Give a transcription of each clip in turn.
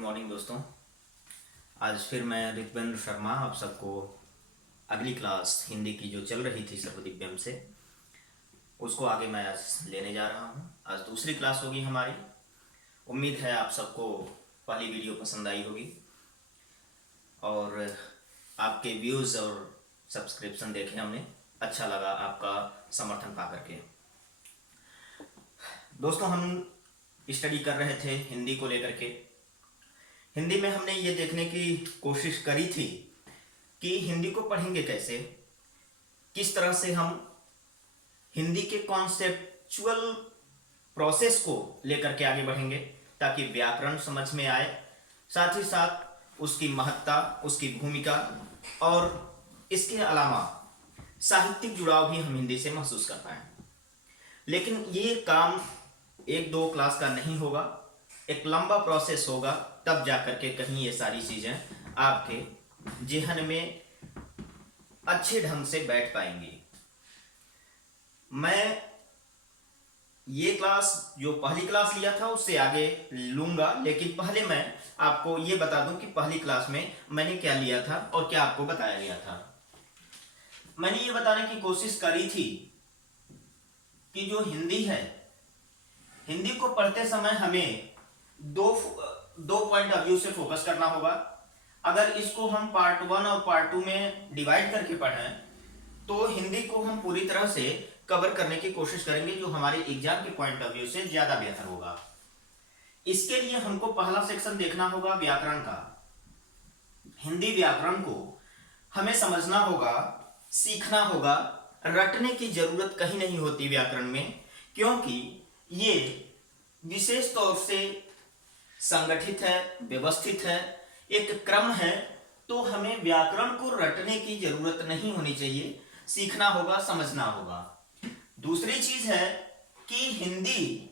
Morning दोस्तों। आज फिर मैं ऋत्वेंद्र शर्मा आप सबको अगली क्लास हिंदी की जो चल रही थी सर्वदिव्यम से उसको आगे मैं आज लेने जा रहा हूँ। आज दूसरी क्लास होगी हमारी। उम्मीद है आप सबको पहली वीडियो पसंद आई होगी और आपके व्यूज़ और सब्सक्रिप्शन देखे हमने, अच्छा लगा आपका समर्थन पा करके। दोस्तों, हम स्टडी कर रहे थे हिंदी को लेकर के। हिंदी में हमने ये देखने की कोशिश करी थी कि हिंदी को पढ़ेंगे कैसे, किस तरह से हम हिंदी के कॉन्सेप्चुअल प्रोसेस को लेकर के आगे बढ़ेंगे ताकि व्याकरण समझ में आए, साथ ही साथ उसकी महत्ता, उसकी भूमिका और इसके अलावा साहित्यिक जुड़ाव भी हम हिंदी से महसूस कर पाएँ। लेकिन ये काम एक दो क्लास का नहीं होगा, एक लंबा प्रोसेस होगा, तब जाकर के कहीं ये सारी चीज़ें आपके जेहन में अच्छे ढंग से बैठ पाएंगी। मैं ये क्लास जो पहली क्लास लिया था उससे आगे लूँगा, लेकिन पहले मैं आपको ये बता दूं कि पहली क्लास में मैंने क्या लिया था और क्या आपको बताया गया था। मैंने ये बताने की कोशिश करी थी कि जो हिंदी है, हिंदी को पढ़ते समय हमें दो पॉइंट ऑफ व्यू से फोकस करना होगा। अगर इसको हम पार्ट 1 और पार्ट 2 में डिवाइड करके पढ़ें तो हिंदी को हम पूरी तरह से कवर करने की कोशिश करेंगे, जो हमारे एग्जाम के पॉइंट ऑफ व्यू से ज्यादा बेहतर होगा। इसके लिए हमको पहला सेक्शन देखना होगा व्याकरण का। हिंदी व्याकरण को हमें समझना होगा, सीखना होगा। रटने की जरूरत कहीं नहीं होती व्याकरण में, क्योंकि ये विशेष तौर से संगठित है, व्यवस्थित है, एक क्रम है। तो हमें व्याकरण को रटने की जरूरत नहीं होनी चाहिए, सीखना होगा, समझना होगा। दूसरी चीज है कि हिंदी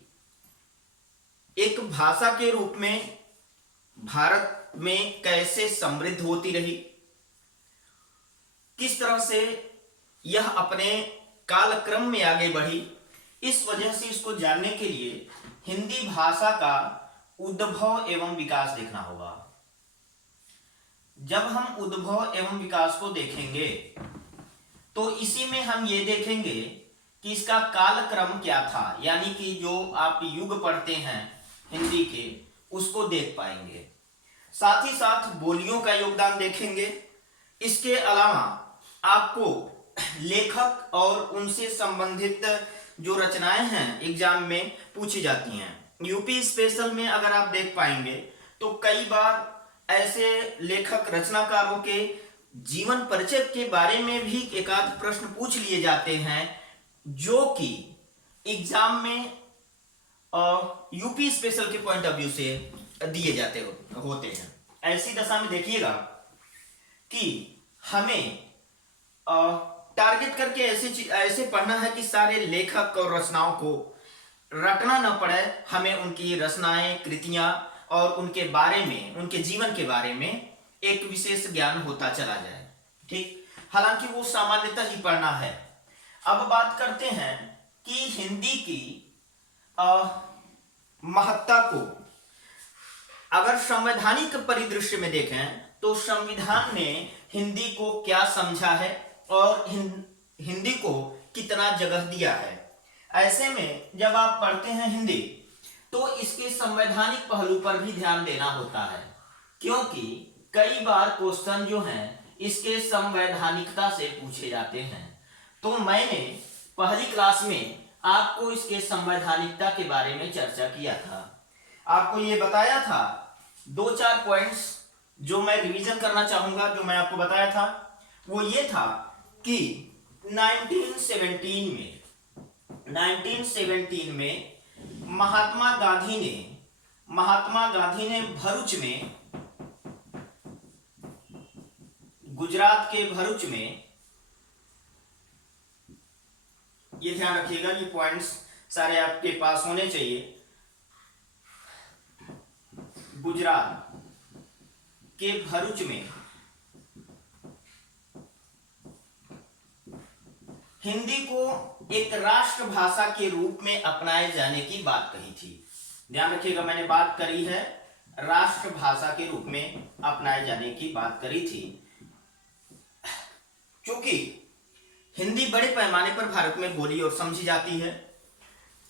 एक भाषा के रूप में भारत में कैसे समृद्ध होती रही, किस तरह से यह अपने कालक्रम में आगे बढ़ी, इस वजह से इसको जानने के लिए हिंदी भाषा का उद्भव एवं विकास देखना होगा। जब हम उद्भव एवं विकास को देखेंगे तो इसी में हम ये देखेंगे कि इसका कालक्रम क्या था, यानी कि जो आप युग पढ़ते हैं हिंदी के उसको देख पाएंगे। साथ ही साथ बोलियों का योगदान देखेंगे। इसके अलावा आपको लेखक और उनसे संबंधित जो रचनाएं हैं एग्जाम में पूछी जाती हैं। यूपी स्पेशल में अगर आप देख पाएंगे तो कई बार ऐसे लेखक रचनाकारों के जीवन परिचय के बारे में भी एक आध प्रश्न पूछ लिए जाते हैं, जो कि एग्जाम में यूपी स्पेशल के पॉइंट ऑफ व्यू से दिए जाते होते हैं। ऐसी दशा में देखिएगा कि हमें टारगेट करके ऐसे पढ़ना है कि सारे लेखक और रचनाओं को रटना न पड़े, हमें उनकी रचनाएं, कृतियां और उनके बारे में, उनके जीवन के बारे में एक विशेष ज्ञान होता चला जाए। ठीक, हालांकि वो सामान्यतः ही पढ़ना है। अब बात करते हैं कि हिंदी की महत्ता को अगर संवैधानिक परिदृश्य में देखें तो संविधान ने हिंदी को क्या समझा है और हिंदी को कितना जगह दिया है। ऐसे में जब आप पढ़ते हैं हिंदी तो इसके संवैधानिक पहलू पर भी ध्यान देना होता है, क्योंकि कई बार क्वेश्चन जो हैं इसके संवैधानिकता से पूछे जाते हैं। तो मैंने पहली क्लास में आपको इसके संवैधानिकता के बारे में चर्चा किया था। आपको ये बताया था 2-4 पॉइंट्स जो मैं रिवीजन करना चाहूंगा। जो मैं आपको बताया था वो ये था कि 1917 में महात्मा गांधी ने भरूच में, गुजरात के भरूच में, ये ध्यान रखिएगा, ये पॉइंट्स सारे आपके पास होने चाहिए। गुजरात के भरूच में हिंदी को एक राष्ट्रभाषा के रूप में अपनाए जाने की बात कही थी। ध्यान रखिएगा, मैंने बात करी है राष्ट्रभाषा के रूप में अपनाए जाने की बात करी थी। क्योंकि हिंदी बड़े पैमाने पर भारत में बोली और समझी जाती है,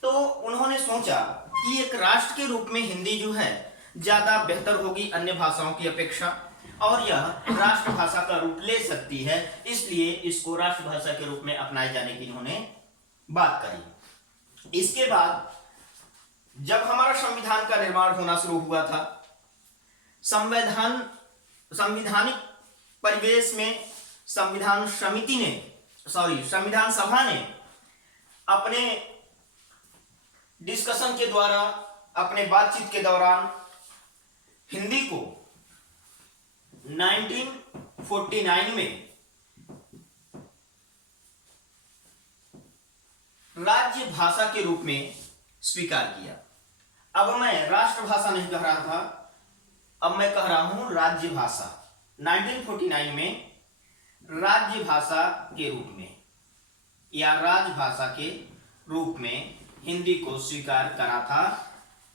तो उन्होंने सोचा कि एक राष्ट्र के रूप में हिंदी जो है ज्यादा बेहतर होगी अन्य भाषाओं की अपेक्षा, और यह राष्ट्रभाषा का रूप ले सकती है, इसलिए इसको राष्ट्रभाषा के रूप में अपनाए जाने की इन्होंने बात करी। इसके बाद जब हमारा संविधान का निर्माण होना शुरू हुआ था, संविधानिक परिवेश में संविधान सभा ने अपने डिस्कशन के द्वारा, अपने बातचीत के दौरान हिंदी को 1949 में राज्य भाषा के रूप में स्वीकार किया। अब मैं राष्ट्रभाषा नहीं कह रहा था, अब मैं कह रहा हूं राज्य भाषा। 1949 में राज्य भाषा के रूप में या राजभाषा के रूप में हिंदी को स्वीकार करा था।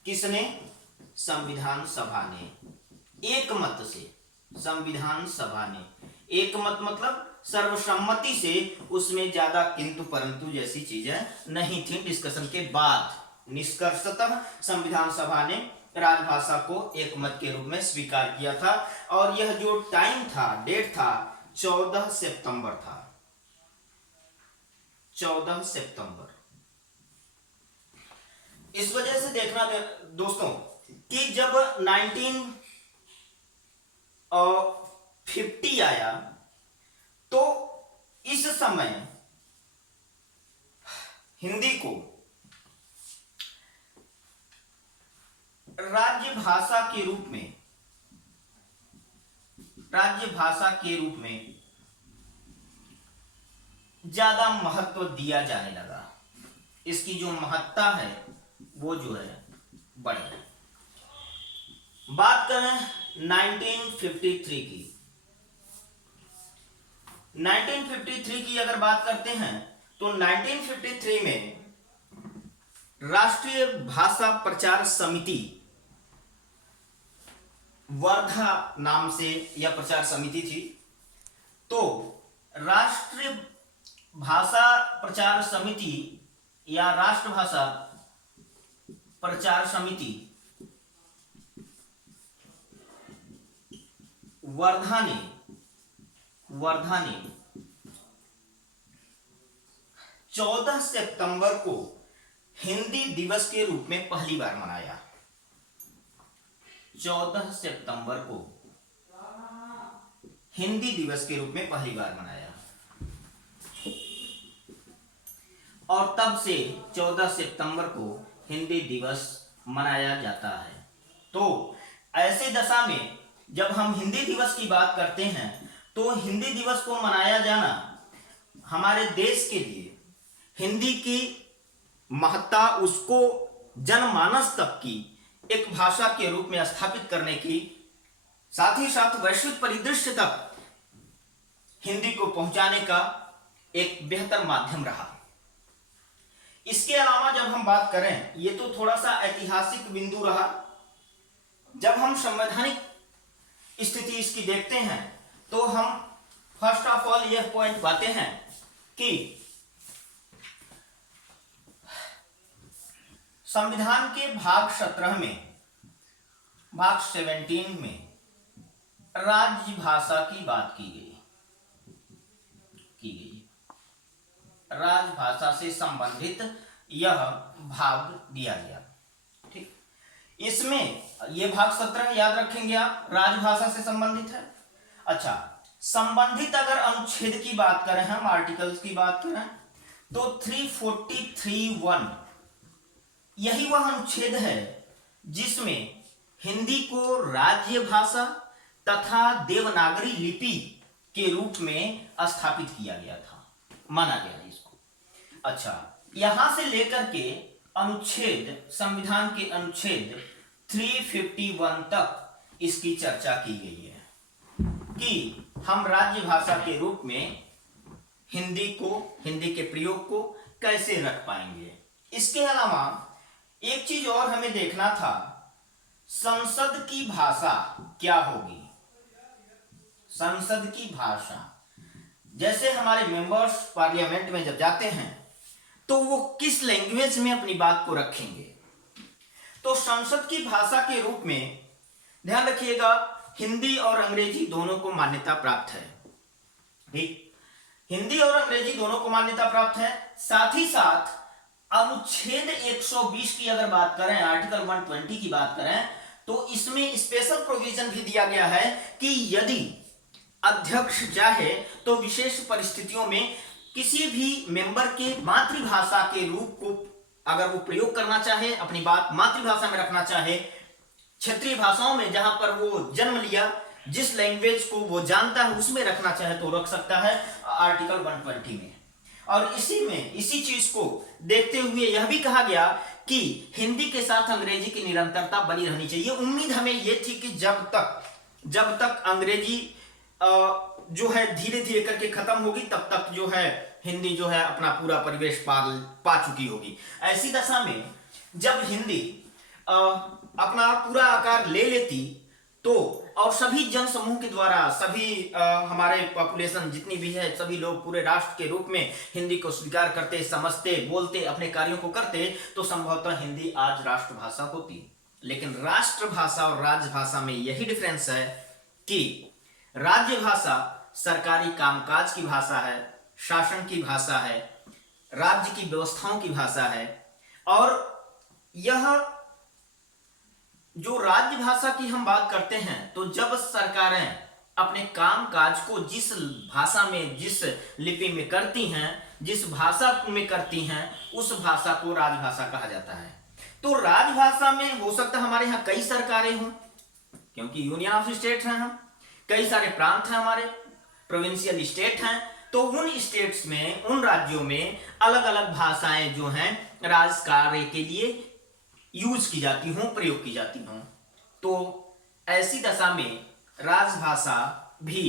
किसने? संविधान सभा ने, एक मत से। संविधान सभा ने एक मत मतलब सर्वसम्मति से, उसमें ज्यादा किंतु परंतु जैसी चीजें नहीं थी। डिस्कशन के बाद निष्कर्षतः संविधान सभा ने राजभाषा को एक मत के रूप में स्वीकार किया था, और यह जो टाइम था, डेट था, 14 सितंबर था। 14 सितंबर। इस वजह से देखना दोस्तों कि जब 1950 आया, तो इस समय हिंदी को राज्य भाषा के रूप में ज्यादा महत्व दिया जाने लगा। इसकी जो महत्ता है वो जो है बढ़ गई। बात करें 1953 की। 1953 की अगर बात करते हैं तो 1953 में राष्ट्रीय भाषा प्रचार समिति, वर्धा नाम से यह प्रचार समिति थी। तो राष्ट्रीय भाषा प्रचार समिति या राष्ट्रभाषा प्रचार समिति वर्धा ने 14 सितंबर को हिंदी दिवस के रूप में पहली बार मनाया। 14 सितंबर को हिंदी दिवस के रूप में पहली बार मनाया, और तब से 14 सितंबर को हिंदी दिवस मनाया जाता है। तो ऐसे दशा में जब हम हिंदी दिवस की बात करते हैं, तो हिंदी दिवस को मनाया जाना हमारे देश के लिए हिंदी की महत्ता, उसको जनमानस तक की एक भाषा के रूप में स्थापित करने की, साथ ही साथ वैश्विक परिदृश्य तक हिंदी को पहुंचाने का एक बेहतर माध्यम रहा। इसके अलावा जब हम बात करें, ये तो थोड़ा सा ऐतिहासिक बिंदु रहा। जब हम संवैधानिक स्थिति इसकी देखते हैं, तो हम फर्स्ट ऑफ ऑल यह पॉइंट पाते हैं कि संविधान के भाग 17 में, भाग 17 में राजभाषा की बात की गई। राजभाषा से संबंधित यह भाग दिया गया। ठीक, इसमें यह भाग 17 याद रखेंगे आप, राजभाषा से संबंधित है। अच्छा, संबंधित अगर अनुच्छेद की बात करें, हम आर्टिकल्स की बात करें, तो 343(1) यही वह अनुच्छेद है जिसमें हिंदी को राज्य भाषा तथा देवनागरी लिपि के रूप में स्थापित किया गया था, माना गया है इसको। अच्छा, यहां से लेकर के अनुच्छेद, संविधान के अनुच्छेद 351 तक इसकी चर्चा की गई है कि हम राज्य भाषा के रूप में हिंदी के प्रयोग को कैसे रख पाएंगे। इसके अलावा एक चीज और हमें देखना था संसद की भाषा क्या होगी? संसद की भाषा, जैसे हमारे मेंबर्स पार्लियामेंट में जब जाते हैं तो वो किस लैंग्वेज में अपनी बात को रखेंगे? तो संसद की भाषा के रूप में ध्यान रखिएगा, हिंदी और अंग्रेजी दोनों को मान्यता प्राप्त है। ठीक, हिंदी और अंग्रेजी दोनों को मान्यता प्राप्त है। साथ ही साथ अनुच्छेद 120 की अगर बात करें, आर्टिकल 120 की बात करें, तो इसमें स्पेशल प्रोविजन भी दिया गया है कि यदि अध्यक्ष चाहे तो विशेष परिस्थितियों में किसी भी मेंबर के मातृभाषा के रूप को अगर वो प्रयोग करना चाहे, अपनी बात मातृभाषा में रखना चाहे, क्षेत्रीय भाषाओं में जहां पर वो जन्म लिया, जिस लैंग्वेज को वो जानता है उसमें रखना चाहे तो रख सकता है आर्टिकल 120 में। और इसी चीज को देखते हुए यह भी कहा गया कि हिंदी के साथ अंग्रेजी की निरंतरता बनी रहनी चाहिए। उम्मीद हमें यह थी कि जब तक अंग्रेजी जो है धीरे धीरे करके खत्म होगी, तब तक जो है हिंदी जो है अपना पूरा परिवेश पा चुकी होगी। ऐसी दशा में जब हिंदी अपना पूरा आकार ले लेती तो, और सभी जन समूह के द्वारा, सभी हमारे पॉपुलेशन जितनी भी है, सभी लोग पूरे राष्ट्र के रूप में हिंदी को स्वीकार करते, समझते, बोलते, अपने कार्यों को करते, तो संभवतः हिंदी आज राष्ट्रभाषा होती। लेकिन राष्ट्रभाषा और राजभाषा में यही डिफरेंस है कि राज्य भाषा सरकारी कामकाज की भाषा है, शासन की भाषा है, राज्य की व्यवस्थाओं की भाषा है। और यह जो राज्य भाषा की हम बात करते हैं, तो जब सरकारें अपने कामकाज को जिस भाषा में, जिस लिपि में करती हैं, जिस भाषा में करती हैं, उस भाषा को राजभाषा कहा जाता है। तो राजभाषा में हो सकता है हमारे यहाँ कई सरकारें हों, क्योंकि यूनियन ऑफ स्टेट हैं हम, कई सारे प्रांत हैं, हमारे प्रोविंशियल स्टेट हैं, तो उन स्टेट्स में, उन राज्यों में अलग अलग भाषाएं जो हैं राज कार्य के लिए यूज की जाती हूं, प्रयोग की जाती हूं। तो ऐसी दशा में राजभाषा भी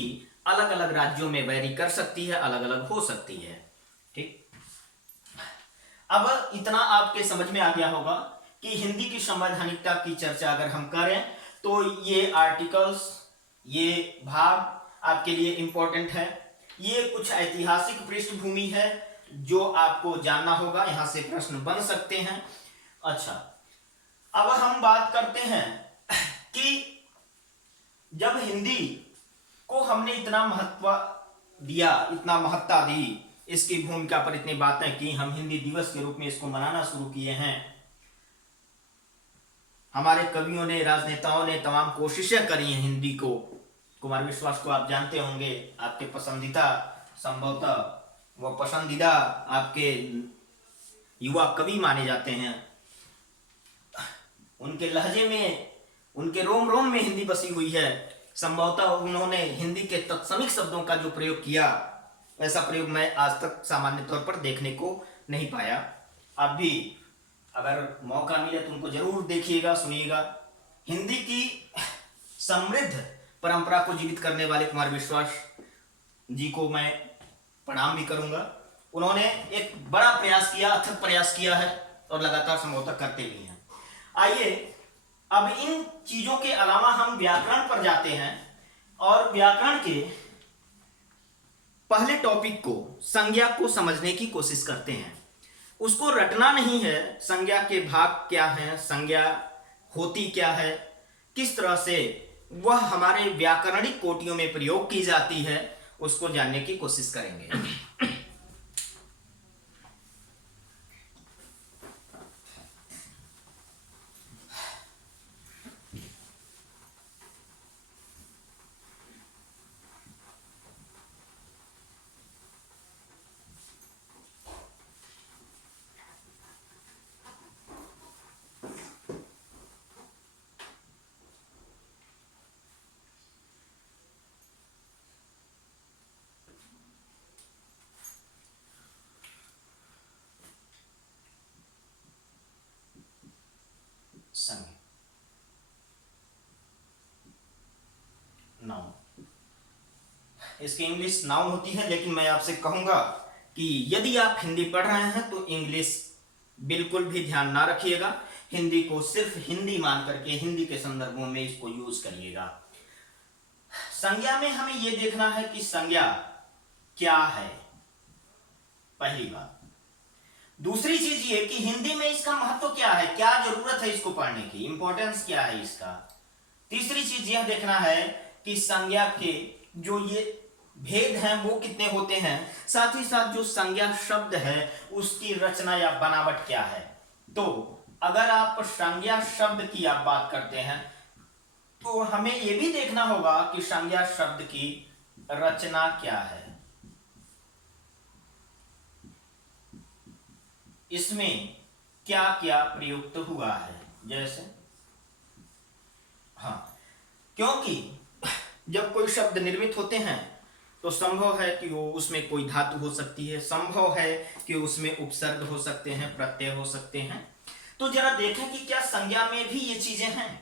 अलग अलग राज्यों में वैरी कर सकती है, अलग अलग हो सकती है। ठीक, अब इतना आपके समझ में आ गया होगा कि हिंदी की संवैधानिकता की चर्चा अगर हम करें तो ये आर्टिकल्स, ये भाग आपके लिए इंपॉर्टेंट है। ये कुछ ऐतिहासिक पृष्ठभूमि है जो आपको जानना होगा, यहां से प्रश्न बन सकते हैं। अच्छा, अब हम बात करते हैं कि जब हिंदी को हमने इतना महत्व दिया, इतना महत्ता दी, इसकी भूमिका पर इतनी बातें की, हम हिंदी दिवस के रूप में इसको मनाना शुरू किए हैं, हमारे कवियों ने, राजनेताओं ने तमाम कोशिशें करी हैं हिंदी को। कुमार विश्वास को आप जानते होंगे, आपके पसंदीदा, संभवतः वो पसंदीदा आपके युवा कवि माने जाते हैं। उनके लहजे में, उनके रोम रोम में हिंदी बसी हुई है। संभवतः उन्होंने हिंदी के तत्समिक शब्दों का जो प्रयोग किया, ऐसा प्रयोग मैं आज तक सामान्य तौर पर देखने को नहीं पाया। आप भी अगर मौका मिले तो उनको जरूर देखिएगा, सुनिएगा। हिंदी की समृद्ध परंपरा को जीवित करने वाले कुमार विश्वास जी को मैं प्रणाम भी करूंगा। उन्होंने एक बड़ा प्रयास किया, अथक प्रयास किया है और लगातार संभवतः करते भी हैं। आइए अब इन चीजों के अलावा हम व्याकरण पर जाते हैं और व्याकरण के पहले टॉपिक को, संज्ञा को समझने की कोशिश करते हैं। उसको रटना नहीं है, संज्ञा के भाग क्या हैं, संज्ञा होती क्या है, किस तरह से वह हमारे व्याकरणिक कोटियों में प्रयोग की जाती है, उसको जानने की कोशिश करेंगे। संज्ञा, नाउन, इसकी इंग्लिश नाउन होती है, लेकिन मैं आपसे कहूंगा कि यदि आप हिंदी पढ़ रहे हैं तो इंग्लिश बिल्कुल भी ध्यान ना रखिएगा। हिंदी को सिर्फ हिंदी मान करके हिंदी के संदर्भों में इसको यूज करिएगा। संज्ञा में हमें यह देखना है कि संज्ञा क्या है, पहली बात। दूसरी चीज ये कि हिंदी में इसका महत्व क्या है, क्या जरूरत है इसको पढ़ने की, इंपॉर्टेंस क्या है इसका। तीसरी चीज यह देखना है कि संज्ञा के जो ये भेद हैं वो कितने होते हैं, साथ ही साथ जो संज्ञा शब्द है उसकी रचना या बनावट क्या है। तो अगर आप संज्ञा शब्द की आप बात करते हैं तो हमें यह भी देखना होगा कि संज्ञा शब्द की रचना क्या है, इसमें क्या क्या प्रयुक्त हुआ है। जैसे हाँ, क्योंकि जब कोई शब्द निर्मित होते हैं तो संभव है कि वो उसमें कोई धातु हो सकती है, संभव है कि उसमें उपसर्ग हो सकते हैं, प्रत्यय हो सकते हैं। तो जरा देखें कि क्या संज्ञा में भी ये चीजें हैं।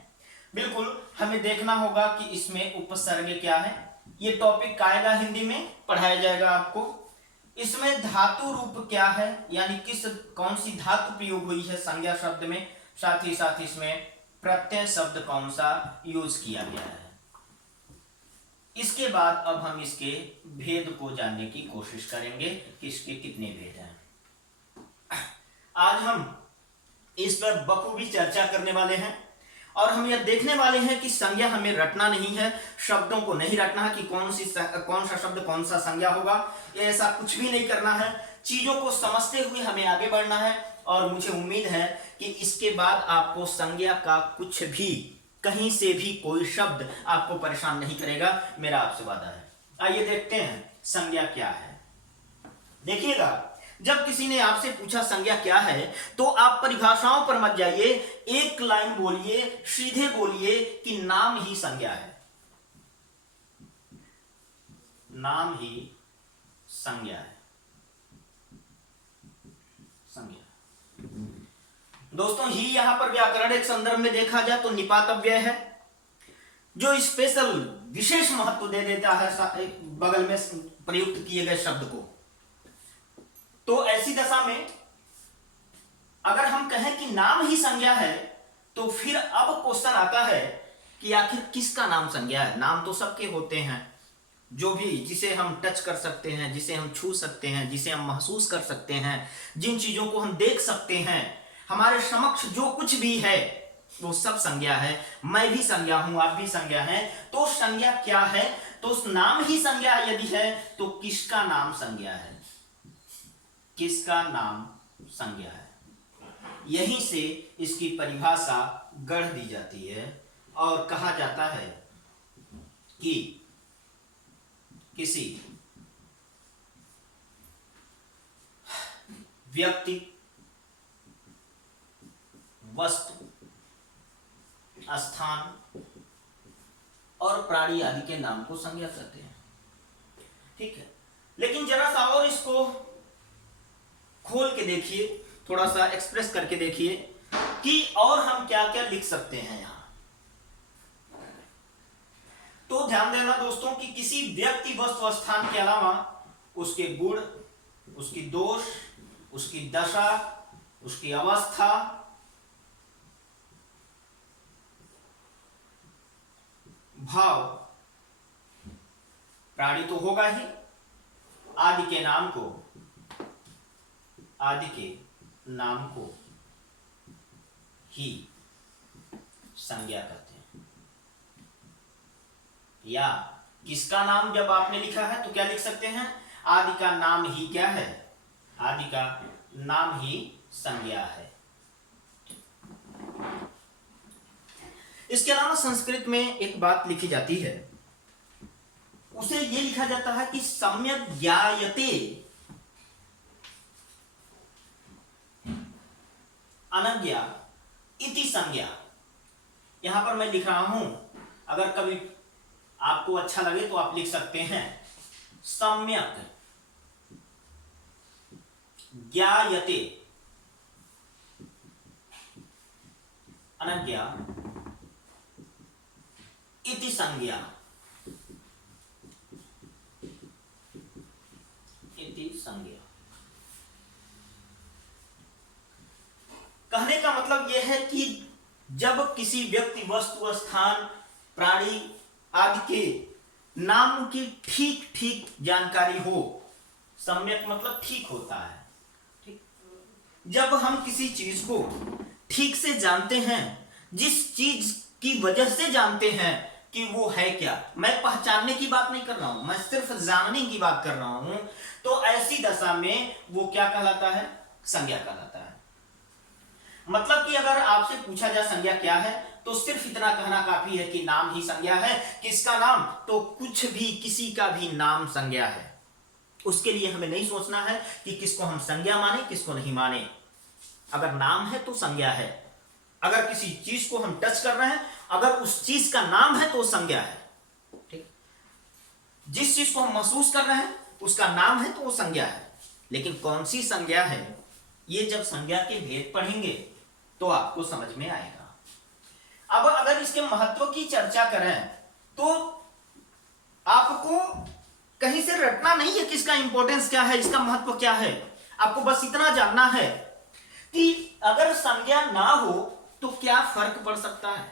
बिल्कुल हमें देखना होगा कि इसमें उपसर्ग क्या है। ये टॉपिक आएगा, हिंदी में पढ़ाया जाएगा आपको। इसमें धातु रूप क्या है, यानी कौन सी धातु प्रयोग हुई है संज्ञा शब्द में, साथ ही साथ इसमें प्रत्यय शब्द कौन सा यूज किया गया है। इसके बाद अब हम इसके भेद को जानने की कोशिश करेंगे कि इसके कितने भेद हैं। आज हम इस पर बखूबी चर्चा करने वाले हैं और हम यह देखने वाले हैं कि संज्ञा हमें रटना नहीं है, शब्दों को नहीं रटना है कि कौन सा शब्द कौन सा संज्ञा होगा, ऐसा कुछ भी नहीं करना है। चीजों को समझते हुए हमें आगे बढ़ना है और मुझे उम्मीद है कि इसके बाद आपको संज्ञा का कुछ भी, कहीं से भी कोई शब्द आपको परेशान नहीं करेगा, मेरा आपसे वादा है। आइए देखते हैं संज्ञा क्या है। देखिएगा, जब किसी ने आपसे पूछा संज्ञा क्या है तो आप परिभाषाओं पर मत जाइए, एक लाइन बोलिए, सीधे बोलिए कि नाम ही संज्ञा है, नाम ही संज्ञा है। संज्ञा दोस्तों, ही यहां पर व्याकरण एक संदर्भ में देखा जाए तो निपातव्य है, जो स्पेशल विशेष महत्व दे देता है बगल में प्रयुक्त किए गए शब्द को। तो ऐसी दशा में अगर हम कहें कि नाम ही संज्ञा है तो फिर अब क्वेश्चन आता है कि आखिर किसका नाम संज्ञा है। नाम तो सबके होते हैं, जो भी, जिसे हम टच कर सकते हैं, जिसे हम छू सकते हैं, जिसे हम महसूस कर सकते हैं, जिन चीजों को हम देख सकते हैं, हमारे समक्ष जो कुछ भी है वो सब संज्ञा है। मैं भी संज्ञा हूं, आप भी संज्ञा हैं। तो संज्ञा क्या है, तो उस नाम ही संज्ञा यदि है तो किसका नाम संज्ञा है, किसका नाम संज्ञा है। यहीं से इसकी परिभाषा गढ़ दी जाती है और कहा जाता है कि किसी व्यक्ति, वस्तु, स्थान और प्राणी आदि के नाम को संज्ञा कहते हैं। ठीक है, लेकिन जरा सा और इसको खोल के देखिए, थोड़ा सा एक्सप्रेस करके देखिए कि और हम क्या क्या लिख सकते हैं यहां। तो ध्यान देना दोस्तों कि किसी व्यक्ति, वस्तु, स्थान के अलावा उसके गुण, उसकी दोष, उसकी दशा, उसकी अवस्था, भाव, प्राणी तो होगा ही, आदि के नाम को, आदि के नाम को ही संज्ञा कहते हैं। या किसका नाम जब आपने लिखा है तो क्या लिख सकते हैं, आदि का नाम ही क्या है, आदि का नाम ही संज्ञा है। इसके अलावा संस्कृत में एक बात लिखी जाती है, उसे यह लिखा जाता है कि सम्यक ज्ञायते अनज्ञा इति संज्ञा। यहां पर मैं लिख रहा हूं, अगर कभी आपको अच्छा लगे तो आप लिख सकते हैं सम्यक ज्ञायते अनज्ञा इति संज्ञा, इति संज्ञा। कहने का मतलब यह है कि जब किसी व्यक्ति, वस्तु, स्थान, प्राणी आदि के नाम की ठीक ठीक जानकारी हो, सम्यक मतलब ठीक होता है, ठीक, जब हम किसी चीज को ठीक से जानते हैं, जिस चीज की वजह से जानते हैं कि वो है क्या, मैं पहचानने की बात नहीं कर रहा हूं, मैं सिर्फ जानने की बात कर रहा हूं, तो ऐसी दशा में वो क्या कहलाता है? संज्ञा कहलाता है। मतलब कि अगर आपसे पूछा जाए संज्ञा क्या है, तो सिर्फ इतना कहना काफी है कि नाम ही संज्ञा है। किसका नाम? तो कुछ भी, किसी का भी नाम संज्ञा है। उसके लिए हमें नहीं सोचना है कि किसको हम संज्ञा माने, किसको नहीं माने। अगर नाम है तो संज्ञा है। अगर किसी चीज को हम टच कर रहे हैं, अगर उस चीज का नाम है तो संज्ञा है, ठीक। जिस चीज को हम महसूस कर रहे हैं उसका नाम है तो वो संज्ञा है। लेकिन कौन सी संज्ञा है, ये जब संज्ञा के भेद पढ़ेंगे तो आपको समझ में आएगा। अब अगर इसके महत्व की चर्चा करें तो आपको कहीं से रटना नहीं है कि इसका इंपॉर्टेंस क्या है, इसका महत्व क्या है। आपको बस इतना जानना है कि अगर संज्ञा ना हो तो क्या फर्क पड़ सकता है।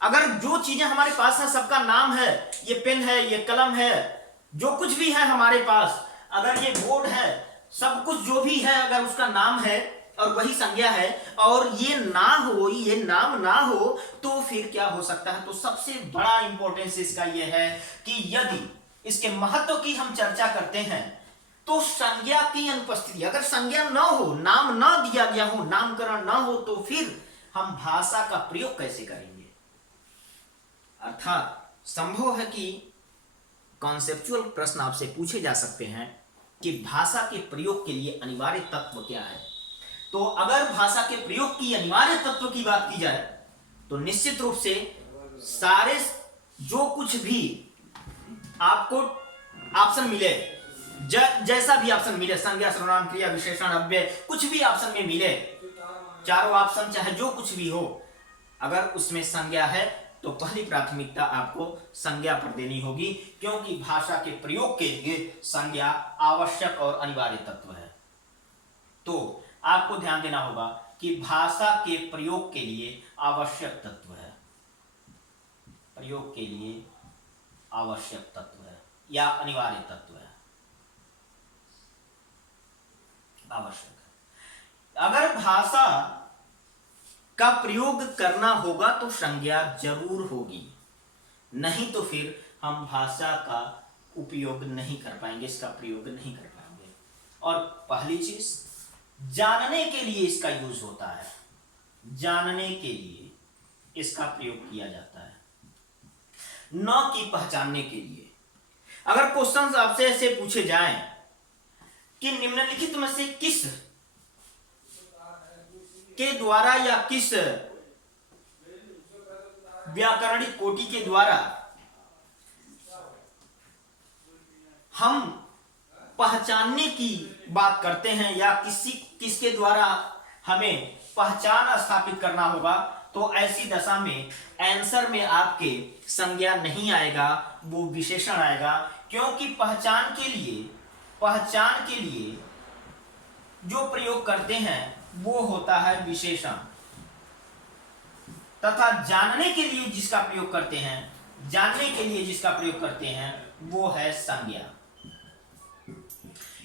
अगर जो चीजें हमारे पास है सबका नाम है, ये पेन है, ये कलम है, जो कुछ भी है हमारे पास, अगर ये बोर्ड है, सब कुछ जो भी है, अगर उसका नाम है और वही संज्ञा है, और ये ना हो, ये नाम ना हो, तो फिर क्या हो सकता है। तो सबसे बड़ा इंपॉर्टेंस इसका यह है कि यदि इसके महत्व की हम चर्चा करते हैं तो संज्ञा की अनुपस्थिति, अगर संज्ञा ना हो, नाम ना दिया गया हो, नामकरण ना हो, तो फिर हम भाषा का प्रयोग कैसे करेंगे। अर्थात संभव है कि कॉन्सेप्चुअल प्रश्न आपसे पूछे जा सकते हैं कि भाषा के प्रयोग के लिए अनिवार्य तत्व क्या है। तो अगर भाषा के प्रयोग की अनिवार्य तत्व की बात की जाए तो निश्चित रूप से सारे जो कुछ भी आपको ऑप्शन मिले, जैसा भी ऑप्शन मिले, संज्ञा, सर्वनाम, क्रिया, विशेषण, अव्यय, कुछ भी ऑप्शन में मिले, चारों ऑप्शन चाहे जो कुछ भी हो, अगर उसमें संज्ञा है तो पहली प्राथमिकता आपको संज्ञा पर देनी होगी, क्योंकि भाषा के प्रयोग के लिए संज्ञा आवश्यक और अनिवार्य तत्व है। तो आपको ध्यान देना होगा कि भाषा के प्रयोग के लिए आवश्यक तत्व है, प्रयोग के लिए आवश्यक तत्व है या अनिवार्य तत्व है, आवश्यक है। अगर भाषा का प्रयोग करना होगा तो संज्ञा जरूर होगी, नहीं तो फिर हम भाषा का उपयोग नहीं कर पाएंगे, इसका प्रयोग नहीं कर पाएंगे। और पहली चीज, जानने के लिए इसका यूज होता है, जानने के लिए इसका प्रयोग किया जाता है, न कि पहचानने के लिए। अगर क्वेश्चंस आपसे ऐसे पूछे जाएं कि निम्नलिखित में से किस के द्वारा या किस व्याकरणिक कोटि के द्वारा हम पहचानने की बात करते हैं या किसके द्वारा हमें पहचान स्थापित करना होगा, तो ऐसी दशा में आंसर में आपके संज्ञा नहीं आएगा, वो विशेषण आएगा। क्योंकि पहचान के लिए जो प्रयोग करते हैं वो होता है विशेषण, तथा जानने के लिए जिसका प्रयोग करते हैं वो है संज्ञा।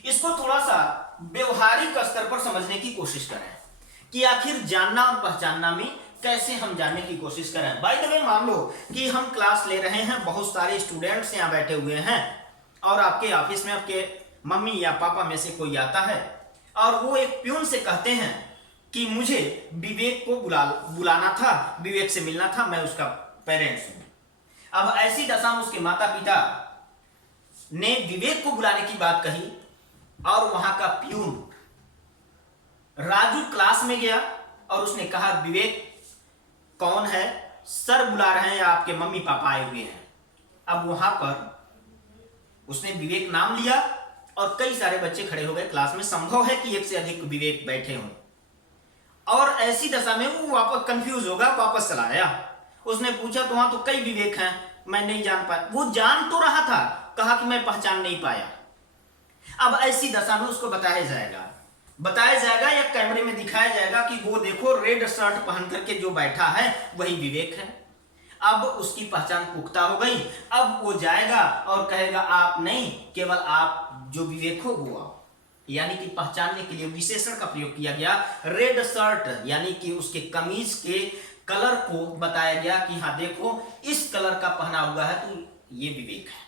इसको थोड़ा सा व्यवहारिक स्तर पर समझने की कोशिश करें कि आखिर जानना और पहचानना में कैसे हम जानने की कोशिश करें। बाय द वे, मान लो कि हम क्लास ले रहे हैं, बहुत सारे स्टूडेंट्स यहाँ बैठे हुए हैं, और आपके ऑफिस में आपके मम्मी या पापा में से कोई आता है और वो एक प्यून से कहते हैं कि मुझे विवेक को बुलाना था, विवेक से मिलना था, मैं उसका पेरेंट्स हूं। अब ऐसी दशा में उसके माता पिता ने विवेक को बुलाने की बात कही और वहां का प्यून राजू क्लास में गया और उसने कहा विवेक कौन है, सर बुला रहे हैं, आपके मम्मी पापा आए हुए हैं। अब वहां पर उसने विवेक नाम लिया और कई सारे बच्चे खड़े हो गए क्लास में, संभव है कि एक से अधिक विवेक बैठे हों, और ऐसी दशा में वो वापस कंफ्यूज होगा, वापस चला आया। उसने पूछा तो वहां तो कई विवेक हैं, मैं नहीं जान पाया। वो जान तो रहा था, कहा कि मैं पहचान नहीं पाया। अब ऐसी दशा में उसको बताया जाएगा बताया जाएगा या कैमरे में दिखाया जाएगा कि वो देखो रेड शर्ट पहन करके जो बैठा है वही विवेक है। अब उसकी पहचान पुख्ता हो गई। अब वो जाएगा और कहेगा आप नहीं, केवल आप जो विवेक हो वो आप। यानी कि पहचानने के लिए विशेषण का प्रयोग किया गया। रेड शर्ट यानी कि उसके कमीज के कलर को बताया गया कि हाँ देखो इस कलर का पहना हुआ है तो ये विवेक है।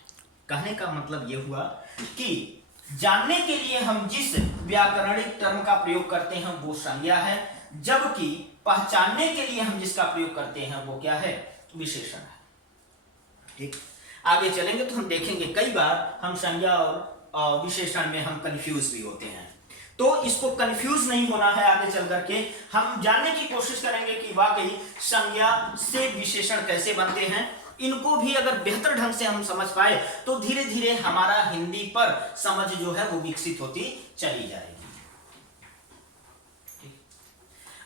कहने का मतलब ये हुआ कि जानने के लिए हम जिस व्याकरणिक टर्म का प्रयोग करते हैं वो संज्ञा है, जबकि पहचानने के लिए हम जिसका प्रयोग करते हैं वो क्या है, विशेषण है। ठीक, आगे चलेंगे तो हम देखेंगे कई बार हम संज्ञा और विशेषण में हम कंफ्यूज भी होते हैं, तो इसको कंफ्यूज नहीं होना है। आगे चल करके हम जानने की कोशिश करेंगे कि वाकई संज्ञा से विशेषण कैसे बनते हैं। इनको भी अगर बेहतर ढंग से हम समझ पाए तो धीरे धीरे हमारा हिंदी पर समझ जो है वो विकसित होती चली जाएगी।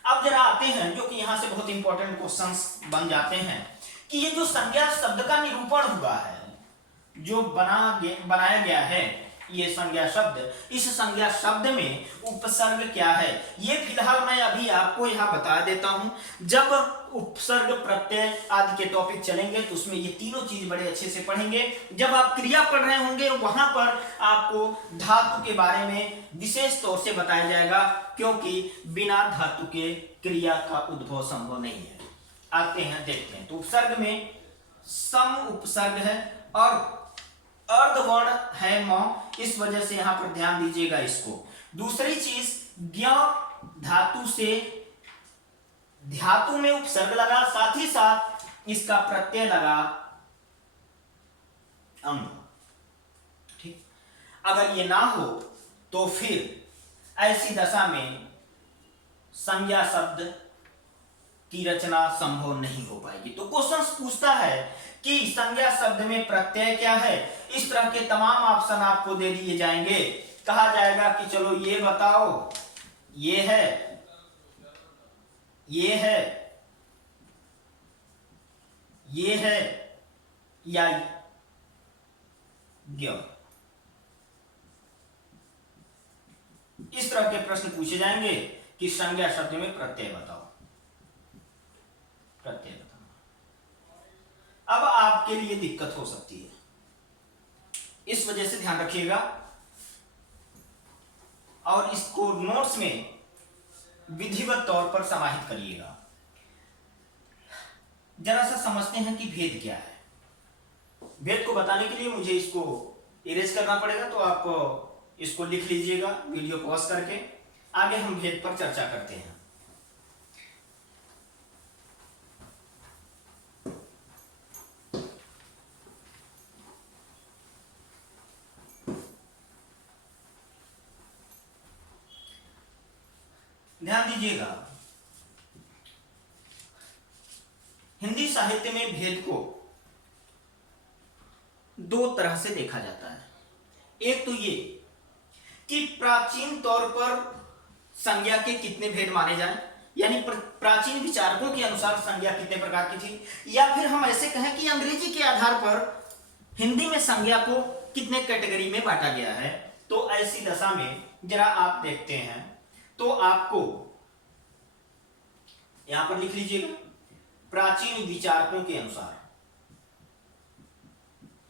अब जरा आते हैं जो कि यहां से बहुत इंपॉर्टेंट क्वेश्चंस बन जाते हैं कि ये जो संज्ञा शब्द का निरूपण हुआ है, जो बनाया गया है ये संज्ञा शब्द, इस संज्ञा शब्द में उपसर्ग क्या है ये फिलहाल मैं अभी आपको यहां बता देता हूं। जब उपसर्ग प्रत्यय आदि के टॉपिक चलेंगे तो उसमें ये तीनों चीज बड़े अच्छे से पढ़ेंगे। जब आप क्रिया पढ़ रहे होंगे वहां पर आपको धातु के बारे में विशेष तौर से बताया जाएगा, क्योंकि बिना धातु के क्रिया का उद्भव संभव नहीं है। आते हैं देखते हैं। तो उपसर्ग में सम उपसर्ग है और अर्धवर्ण है म, इस वजह से यहां पर ध्यान दीजिएगा इसको। दूसरी चीज ज्ञ धातु से धातु में उपसर्ग लगा, साथ ही साथ इसका प्रत्यय लगा अंग। ठीक, अगर ये ना हो तो फिर ऐसी दशा में संज्ञा शब्द की रचना संभव नहीं हो पाएगी। तो क्वेश्चन पूछता है कि संज्ञा शब्द में प्रत्यय क्या है। इस तरह के तमाम ऑप्शन आपको दे दिए जाएंगे। कहा जाएगा कि चलो ये बताओ, ये है, ये है, ये है या ज्ञ। इस तरह के प्रश्न पूछे जाएंगे कि संज्ञा शब्द में प्रत्यय बताओ, प्रत्यय बताओ। अब आपके लिए दिक्कत हो सकती है, इस वजह से ध्यान रखिएगा और इसको नोट्स में विधिवत तौर पर समाहित करिएगा। जरा सा समझते हैं कि भेद क्या है। भेद को बताने के लिए मुझे इसको इरेज करना पड़ेगा, तो आप इसको लिख लीजिएगा वीडियो पॉज करके। आगे हम भेद पर चर्चा करते हैं। ध्यान दीजिएगा, हिंदी साहित्य में भेद को दो तरह से देखा जाता है। एक तो ये कि प्राचीन तौर पर संज्ञा के कितने भेद माने जाएं, यानी प्राचीन विचारकों के अनुसार संज्ञा कितने प्रकार की थी, या फिर हम ऐसे कहें कि अंग्रेजी के आधार पर हिंदी में संज्ञा को कितने कैटेगरी में बांटा गया है। तो ऐसी दशा में जरा आप देखते हैं तो आपको यहां पर लिख लीजिएगा प्राचीन विचारकों के अनुसार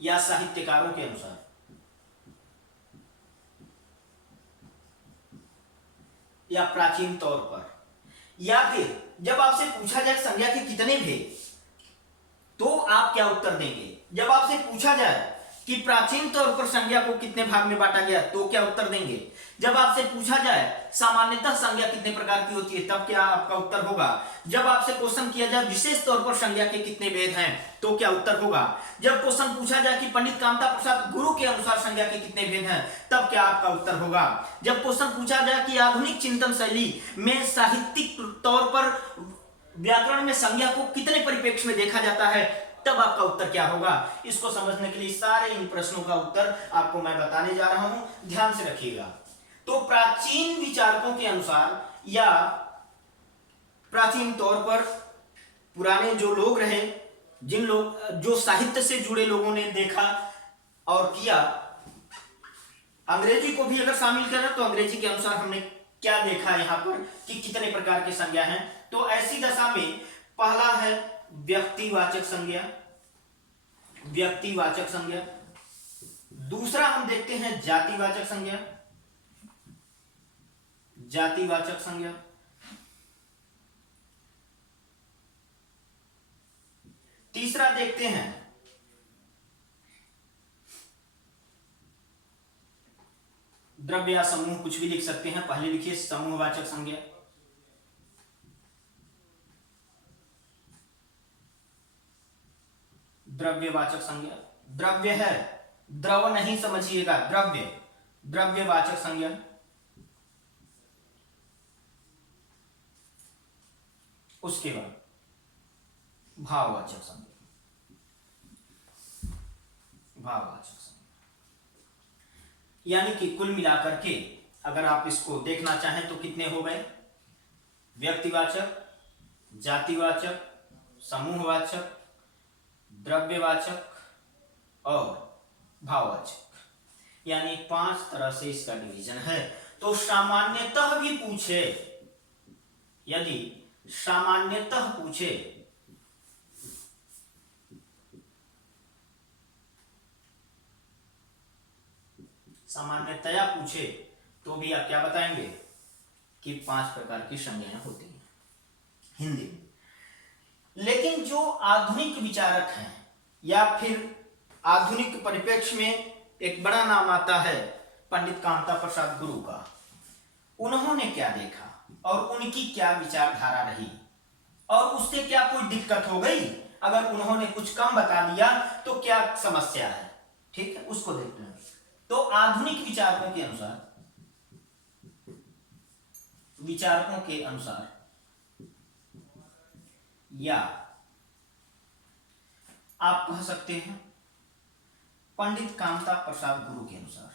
या साहित्यकारों के अनुसार, या प्राचीन तौर पर, या फिर जब आपसे पूछा जाए संज्ञा के कितने भेद तो आप क्या उत्तर देंगे। जब आपसे पूछा जाए कि प्राचीन तौर पर संज्ञा को कितने भाग में बांटा गया तो क्या उत्तर देंगे। जब आपसे पूछा जाए सामान्यतः संज्ञा कितने प्रकार की होती है तब क्या आपका उत्तर होगा। जब आपसे क्वेश्चन किया जाए विशेष तौर पर संज्ञा के कितने भेद हैं तो क्या उत्तर होगा। जब क्वेश्चन पूछा जाए कि पंडित कामता प्रसाद गुरु के अनुसार संज्ञा के कितने भेद हैं तब क्या आपका उत्तर होगा। जब क्वेश्चन पूछा जाए कि आधुनिक चिंतन शैली में साहित्यिक तौर पर व्याकरण में संज्ञा को कितने परिप्रेक्ष्य में देखा जाता है तब आपका उत्तर क्या होगा। इसको समझने के लिए सारे इन प्रश्नों का उत्तर आपको मैं बताने जा रहा हूं, ध्यान से रखिएगा। तो प्राचीन विचारकों के अनुसार या प्राचीन तौर पर पुराने जो लोग रहे, जिन लोग जो साहित्य से जुड़े लोगों ने देखा और किया, अंग्रेजी को भी अगर शामिल करें तो अंग्रेजी के अनुसार हमने क्या देखा यहाँ पर कि कितने प्रकार के संज्ञा हैं। तो ऐसी दशा में पहला है व्यक्तिवाचक संज्ञा, व्यक्तिवाचक संज्ञा। दूसरा हम देखते हैं जातिवाचक संज्ञा, जातिवाचक संज्ञा। तीसरा देखते हैं द्रव्य या समूह, कुछ भी लिख सकते हैं, पहले लिखिए समूहवाचक संज्ञा। द्रव्यवाचक संज्ञा, द्रव्य है, द्रव नहीं समझिएगा, द्रव्य, द्रव्यवाचक संज्ञा। उसके बाद भाववाचक संज्ञा, भाववाचक संज्ञा। यानी कि कुल मिलाकर के अगर आप इसको देखना चाहें तो कितने हो गए, व्यक्तिवाचक, जातिवाचक, समूहवाचक, द्रव्यवाचक और भाववाचक, यानी 5 तरह से इसका डिवीजन है। तो सामान्यतः भी पूछे, यदि सामान्यतः पूछे सामान्यतया पूछे तो भी आप क्या बताएंगे कि 5 प्रकार की संज्ञाएं होती हैं हिंदी में। लेकिन जो आधुनिक विचारक हैं या फिर आधुनिक परिप्रेक्ष्य में एक बड़ा नाम आता है पंडित कामता प्रसाद गुरु का, उन्होंने क्या देखा और उनकी क्या विचारधारा रही और उससे क्या कोई दिक्कत हो गई, अगर उन्होंने कुछ कम बता दिया तो क्या समस्या है, ठीक है, उसको देखते हैं। तो आधुनिक विचारकों के अनुसार, विचारकों के अनुसार या आप कह सकते हैं पंडित कामता प्रसाद गुरु के अनुसार,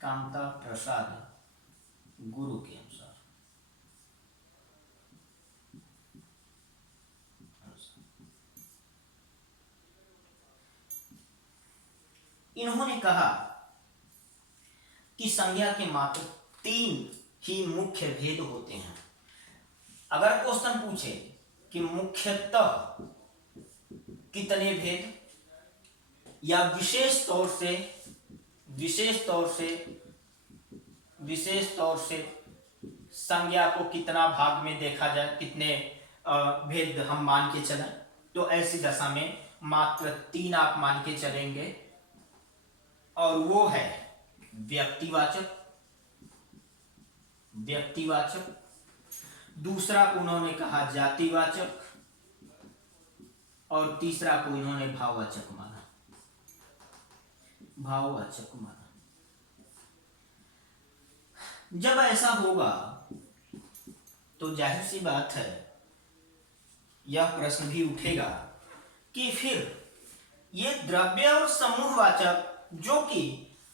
कामता प्रसाद गुरु के अनुसार इन्होंने कहा कि संज्ञा के मात्र 3 ही मुख्य भेद होते हैं। अगर क्वेश्चन पूछे कि मुख्यतः कितने भेद या विशेष तौर से संज्ञा को कितना भाग में देखा जाए, कितने भेद हम मान के चलें, तो ऐसी दशा में मात्र 3 आप मान के चलेंगे और वो है व्यक्तिवाचक, दूसरा को उन्होंने कहा जातिवाचक और तीसरा को इन्होंने भाववाचक माना, भाववाचक माना। जब ऐसा होगा तो जाहिर सी बात है यह प्रश्न भी उठेगा कि फिर ये द्रव्य और समूहवाचक जो कि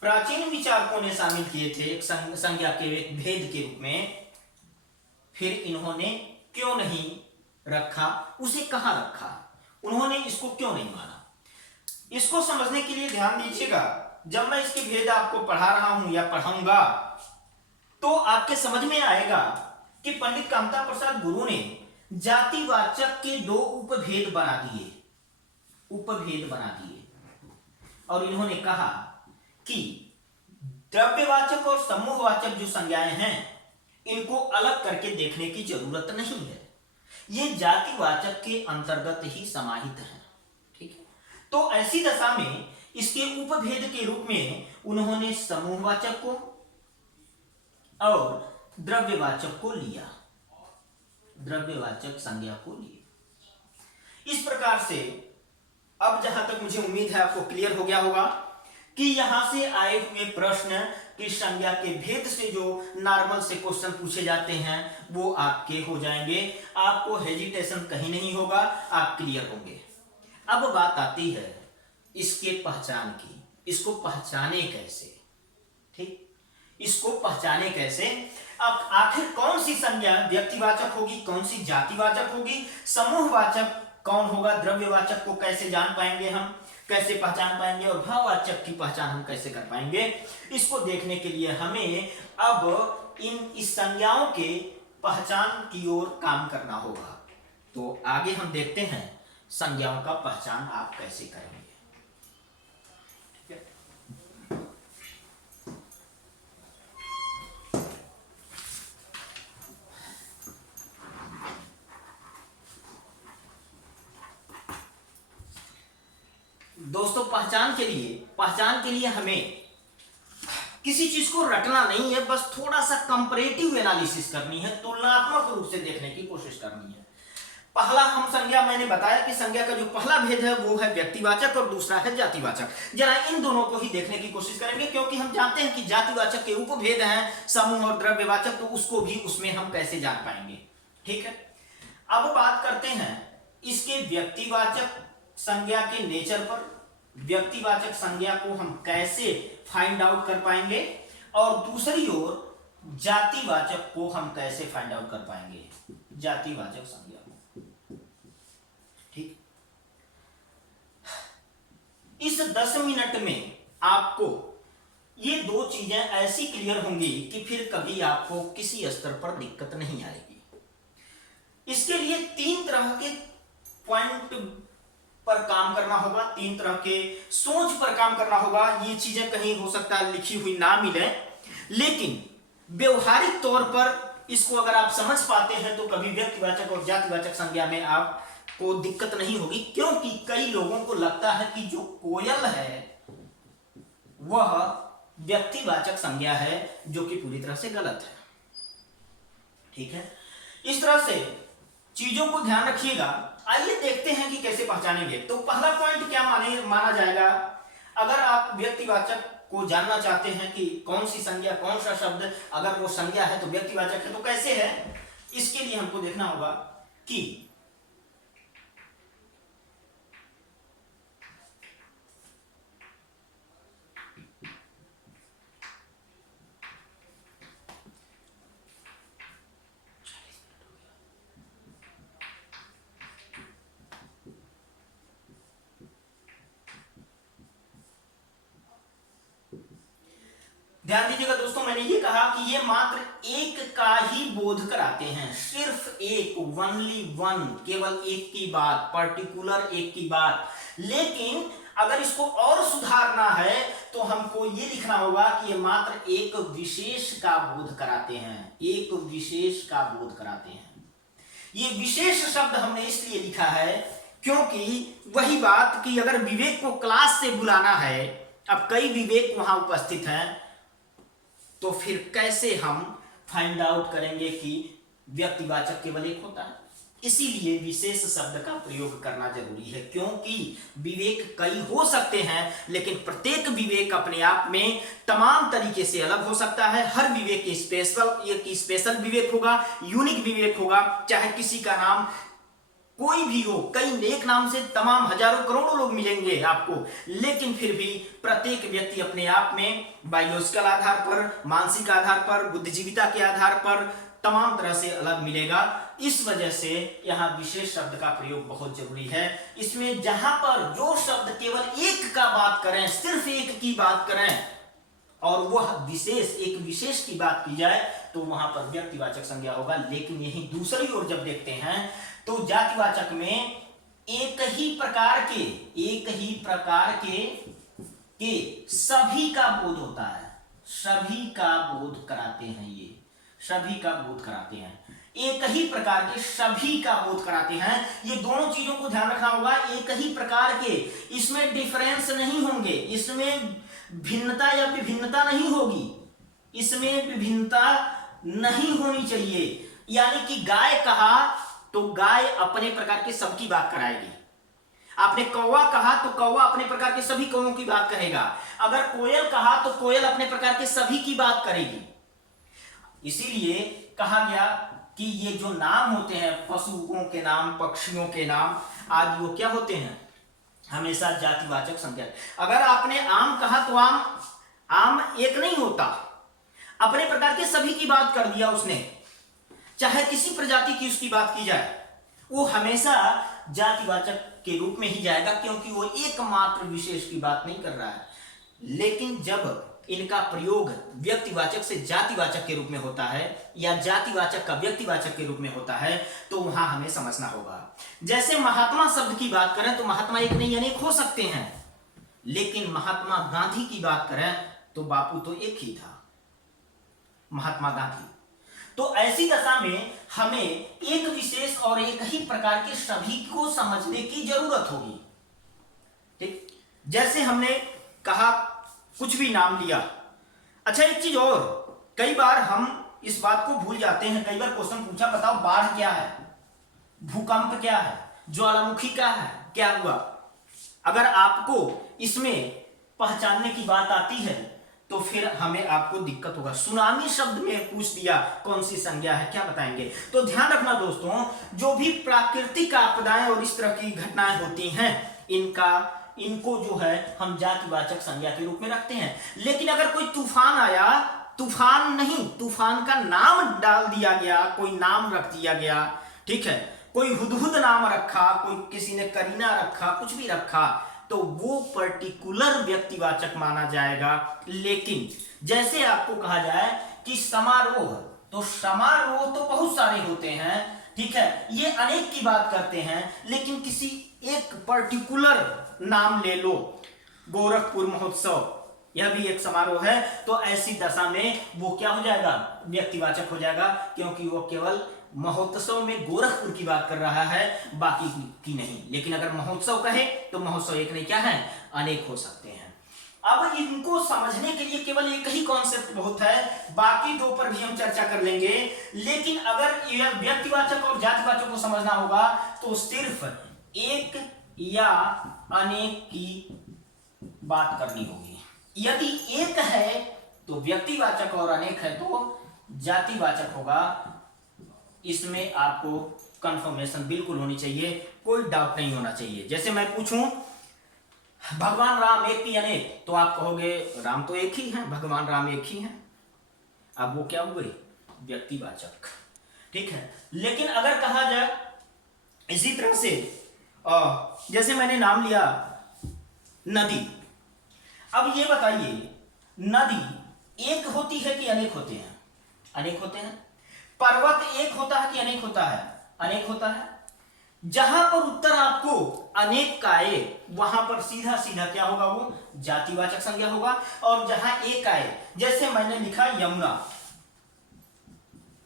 प्राचीन विचारकों ने शामिल किए थे एक संज्ञा के एक भेद के रूप में, फिर इन्होंने क्यों नहीं रखा, उसे कहां रखा, उन्होंने इसको क्यों नहीं माना। इसको समझने के लिए ध्यान दीजिएगा, जब मैं इसके भेद आपको पढ़ा रहा हूं या पढ़ाऊंगा तो आपके समझ में आएगा कि पंडित कामता प्रसाद गुरु ने जातिवाचक के 2 उपभेद बना दिए, और इन्होंने कहा कि द्रव्यवाचक और समूहवाचक जो संज्ञाएं हैं इनको अलग करके देखने की जरूरत नहीं है, ये जातिवाचक के अंतर्गत ही समाहित है, ठीक है। तो ऐसी दशा में इसके उपभेद के रूप में उन्होंने समूहवाचक को और द्रव्यवाचक को लिया, द्रव्यवाचक संज्ञा को लिया। इस प्रकार से अब जहां तक मुझे उम्मीद है आपको क्लियर हो गया होगा कि यहां से आए हुए प्रश्न की संज्ञा के भेद से जो नॉर्मल से क्वेश्चन पूछे जाते हैं वो आपके हो जाएंगे, आपको हेजिटेशन कहीं नहीं होगा, आप क्लियर होंगे। अब बात आती है इसके पहचान की, इसको पहचाने कैसे, ठीक, इसको पहचाने कैसे। अब आखिर कौन सी संज्ञा व्यक्तिवाचक होगी, कौन सी जातिवाचक होगी, समूहवाचक कौन होगा, द्रव्यवाचक को कैसे जान पाएंगे हम, कैसे पहचान पाएंगे, और भाववाचक की पहचान हम कैसे कर पाएंगे, इसको देखने के लिए हमें अब इस संज्ञाओं के पहचान की ओर काम करना होगा। तो आगे हम देखते हैं संज्ञाओं का पहचान आप कैसे करेंगे। दोस्तों पहचान के लिए हमें किसी चीज को रटना नहीं है, बस थोड़ा सा कंपैरेटिव एनालिसिस करनी है, तुलनात्मक रूप से देखने की कोशिश करनी है। पहला हम संज्ञा, मैंने बताया कि संज्ञा का जो पहला भेद है वो है व्यक्तिवाचक और दूसरा है जातिवाचक। जरा इन दोनों को ही देखने की कोशिश करेंगे, क्योंकि हम जानते हैं कि जातिवाचक के उपभेद हैं समूह और द्रव्यवाचक, तो उसको भी उसमें हम कैसे जान पाएंगे। ठीक है, अब बात करते हैं इसके व्यक्तिवाचक संज्ञा के नेचर पर। व्यक्तिवाचक संज्ञा को हम कैसे फाइंड आउट कर पाएंगे, और दूसरी ओर जातिवाचक को हम कैसे फाइंड आउट कर पाएंगे, जातिवाचक संज्ञा को। ठीक, इस 10 मिनट में आपको ये दो चीजें ऐसी क्लियर होंगी कि फिर कभी आपको किसी स्तर पर दिक्कत नहीं आएगी। इसके लिए 3 तरह के पॉइंट पर काम करना होगा, 3 तरह के सोच पर काम करना होगा। ये चीजें कहीं हो सकता है लिखी हुई ना मिले, लेकिन व्यवहारिक तौर पर इसको अगर आप समझ पाते हैं तो कभी व्यक्तिवाचक और जातिवाचक संज्ञा में आपको दिक्कत नहीं होगी। क्योंकि कई लोगों को लगता है कि जो कोयल है वह व्यक्तिवाचक संज्ञा है, जो कि पूरी तरह से गलत है। ठीक है, इस तरह से चीजों को ध्यान रखिएगा। आइए देखते हैं कि कैसे पहचानेंगे। तो पहला पॉइंट क्या माना जाएगा, अगर आप व्यक्तिवाचक को जानना चाहते हैं कि कौन सी संज्ञा, कौन सा शब्द अगर वो संज्ञा है तो व्यक्तिवाचक है, तो कैसे है, इसके लिए हमको देखना होगा कि ध्यान दीजिएगा दोस्तों, मैंने ये कहा कि ये मात्र एक का ही बोध कराते हैं, सिर्फ एक, ओनली वन, केवल एक की बात, पर्टिकुलर एक की बात। लेकिन अगर इसको और सुधारना है तो हमको ये लिखना होगा कि ये मात्र एक विशेष का बोध कराते हैं, एक विशेष का बोध कराते हैं। ये विशेष शब्द हमने इसलिए लिखा है क्योंकि वही बात कि अगर विवेक को क्लास से बुलाना है, अब कई विवेक वहां उपस्थित हैं, तो फिर कैसे हम फाइंड आउट करेंगे कि व्यक्तिवाचक केवल एक होता है। इसीलिए विशेष शब्द का प्रयोग करना जरूरी है, क्योंकि विवेक कई हो सकते हैं, लेकिन प्रत्येक विवेक अपने आप में तमाम तरीके से अलग हो सकता है। हर विवेक एक स्पेशल विवेक होगा, यूनिक विवेक होगा। चाहे किसी का नाम कोई भी हो, कई नेक नाम से तमाम हजारों करोड़ों लोग मिलेंगे आपको, लेकिन फिर भी प्रत्येक व्यक्ति अपने आप में बायोलॉजिकल आधार पर, मानसिक आधार पर, बुद्धिजीविता के आधार पर तमाम तरह से अलग मिलेगा। इस वजह से यहाँ विशेष शब्द का प्रयोग बहुत जरूरी है। इसमें जहां पर जो शब्द केवल एक का बात करें, सिर्फ एक की बात करें, और वह एक विशेष की बात की जाए, तो वहां पर व्यक्तिवाचक संज्ञा होगा। लेकिन यही दूसरी ओर जब देखते हैं तो जातिवाचक में एक ही प्रकार के सभी का बोध होता है, सभी का बोध कराते हैं। ये सभी का बोध कराते हैं, एक ही प्रकार के सभी का बोध कराते हैं। ये दोनों चीजों को ध्यान रखना होगा, एक ही प्रकार के, इसमें डिफरेंस नहीं होंगे, इसमें भिन्नता या विभिन्नता नहीं होगी, इसमें विभिन्नता नहीं होनी चाहिए। यानी कि गाय कहा तो गाय अपने प्रकार के सबकी बात कराएगी, आपने कौवा कहा तो कौवा अपने प्रकार के सभी कौवों की बात कहेगा, अगर कोयल कहा तो कोयल अपने प्रकार के सभी की बात करेगी। इसीलिए कहा गया कि ये जो नाम होते हैं, पशुओं के नाम, पक्षियों के नाम आदि, वो क्या होते हैं, हमेशा जातिवाचक संज्ञा। अगर आपने आम कहा तो आम एक नहीं होता, अपने प्रकार के सभी की बात कर दिया उसने, चाहे किसी प्रजाति की उसकी बात की जाए, वो हमेशा जातिवाचक के रूप में ही जाएगा, क्योंकि वो एकमात्र विशेष की बात नहीं कर रहा है। लेकिन जब इनका प्रयोग व्यक्तिवाचक से जातिवाचक के रूप में होता है या जातिवाचक का व्यक्तिवाचक के रूप में होता है, तो वहां हमें समझना होगा। जैसे महात्मा शब्द की बात करें तो महात्मा एक नहीं अनेक हो सकते हैं, लेकिन महात्मा गांधी की बात करें तो बापू तो एक ही था, महात्मा गांधी। तो ऐसी दशा में हमें एक विशेष और एक ही प्रकार के सभी को समझने की जरूरत होगी। ठीक, जैसे हमने कहा कुछ भी नाम लिया। अच्छा, एक चीज और, कई बार हम इस बात को भूल जाते हैं। कई बार क्वेश्चन पूछा, बताओ बाढ़ क्या है, भूकंप क्या है, ज्वालामुखी क्या है, क्या हुआ। अगर आपको इसमें पहचानने की बात आती है तो फिर हमें आपको दिक्कत होगा। सुनामी शब्द में पूछ दिया कौन सी संज्ञा है, क्या बताएंगे। तो ध्यान रखना दोस्तों, जो भी प्राकृतिक आपदाएं और इस तरह की घटनाएं होती हैं, इनको जो है हम जातिवाचक संज्ञा के रूप में रखते हैं। लेकिन अगर कोई तूफान आया, तूफान नहीं, तूफान का नाम डाल दिया गया, कोई नाम रख दिया गया, ठीक है, कोई हुदहुद नाम रखा, कोई किसी ने करीना रखा, कुछ भी रखा, तो वो पर्टिकुलर व्यक्तिवाचक माना जाएगा। लेकिन जैसे आपको कहा जाए कि समारोह, तो समारोह तो बहुत सारे होते हैं, ठीक है, ये अनेक की बात करते हैं, लेकिन किसी एक पर्टिकुलर नाम ले लो, गोरखपुर महोत्सव, यह भी एक समारोह है, तो ऐसी दशा में वो क्या हो जाएगा, व्यक्तिवाचक हो जाएगा, क्योंकि वो केवल महोत्सव में गोरखपुर की बात कर रहा है, बाकी की नहीं। लेकिन अगर महोत्सव कहे तो महोत्सव एक नहीं क्या है, अनेक हो सकते हैं। अब इनको समझने के लिए केवल एक ही कॉन्सेप्ट बहुत है, बाकी दो पर भी हम चर्चा कर लेंगे। लेकिन अगर यह व्यक्तिवाचक और जातिवाचक को समझना होगा तो सिर्फ एक या अनेक की बात करनी होगी। यदि एक है तो व्यक्तिवाचक और अनेक है तो जातिवाचक होगा। इसमें आपको कंफर्मेशन बिल्कुल होनी चाहिए, कोई डाउट नहीं होना चाहिए। जैसे मैं पूछूं भगवान राम एक की अनेक, तो आप कहोगे राम तो एक ही है, भगवान राम एक ही हैं। अब वो क्या हुए, व्यक्तिवाचक, ठीक है। लेकिन अगर कहा जाए इसी तरह से, जैसे मैंने नाम लिया नदी, अब ये बताइए नदी एक होती है कि अनेक होते हैं, अनेक होते हैं। पर्वत एक होता है कि अनेक होता है, अनेक होता है। जहां पर उत्तर आपको अनेक का आए वहां पर सीधा सीधा क्या होगा, वो जातिवाचक संज्ञा होगा। और जहां एक आए, जैसे मैंने लिखा यमुना,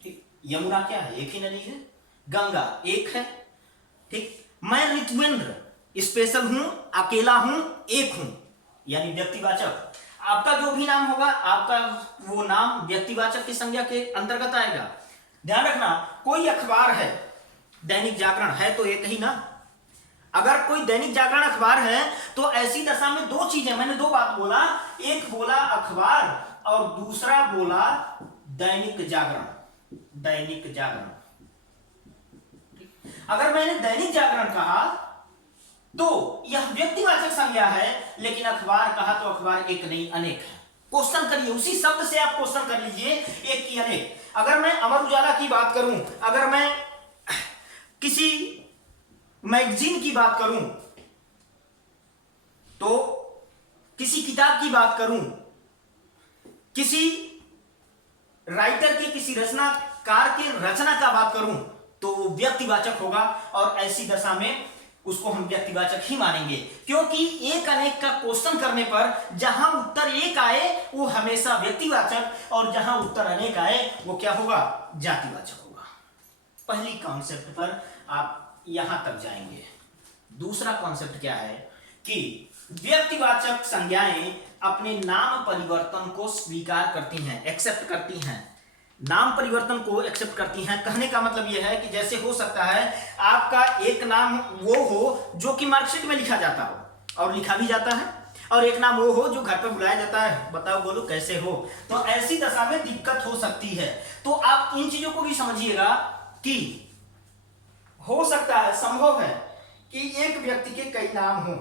ठीक, यमुना क्या है, एक ही नदी है। गंगा एक है, ठीक। मैं ऋत्वेंद्र स्पेशल हूं, अकेला हूं, एक हूं, यानी व्यक्तिवाचक। आपका जो भी नाम होगा, आपका वो नाम व्यक्तिवाचक की संज्ञा के अंतर्गत आएगा। ध्यान रखना, कोई अखबार है, दैनिक जागरण है तो एक ही ना। अगर कोई दैनिक जागरण अखबार है तो ऐसी दशा में दो चीजें, मैंने दो बात बोला, एक बोला अखबार और दूसरा बोला दैनिक जागरण, दैनिक जागरण। अगर मैंने दैनिक जागरण कहा तो यह व्यक्तिवाचक संज्ञा है, लेकिन अखबार कहा तो अखबार एक नहीं अनेक है। क्वेश्चन करिए, उसी शब्द से आप क्वेश्चन कर लीजिए, एक की अनेक। अगर मैं अमर उजाला की बात करूं, अगर मैं किसी मैगजीन की बात करूं, तो किसी किताब की बात करूं, किसी राइटर की, किसी रचनाकार के रचना का बात करूं, तो वो व्यक्तिवाचक होगा। और ऐसी दशा में उसको हम व्यक्तिवाचक ही मानेंगे, क्योंकि एक अनेक का क्वेश्चन करने पर जहां उत्तर एक आए वो हमेशा व्यक्तिवाचक, और जहां उत्तर अनेक आए वो क्या होगा, जातिवाचक होगा। पहली कॉन्सेप्ट पर आप यहां तक जाएंगे। दूसरा कॉन्सेप्ट क्या है कि व्यक्तिवाचक संज्ञाएं अपने नाम परिवर्तन को स्वीकार करती हैं, एक्सेप्ट करती हैं, नाम परिवर्तन को एक्सेप्ट करती हैं। कहने का मतलब यह है कि जैसे हो सकता है आपका एक नाम वो हो जो कि मार्कशीट में लिखा जाता हो और लिखा भी जाता है, और एक नाम वो हो जो घर पे बुलाया जाता है, बताओ बोलो कैसे हो। तो ऐसी दशा में दिक्कत हो सकती है। तो आप इन चीजों को भी समझिएगा कि हो सकता है, संभव है कि एक व्यक्ति के कई नाम हो।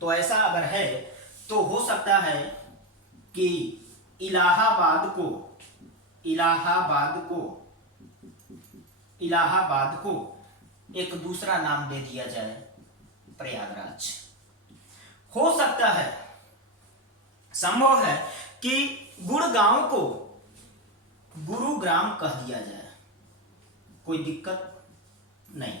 तो ऐसा अगर है तो हो सकता है कि इलाहाबाद को एक दूसरा नाम दे दिया जाए प्रयागराज। हो सकता है, संभव है कि गुड़गांव को गुरुग्राम कह दिया जाए, कोई दिक्कत नहीं।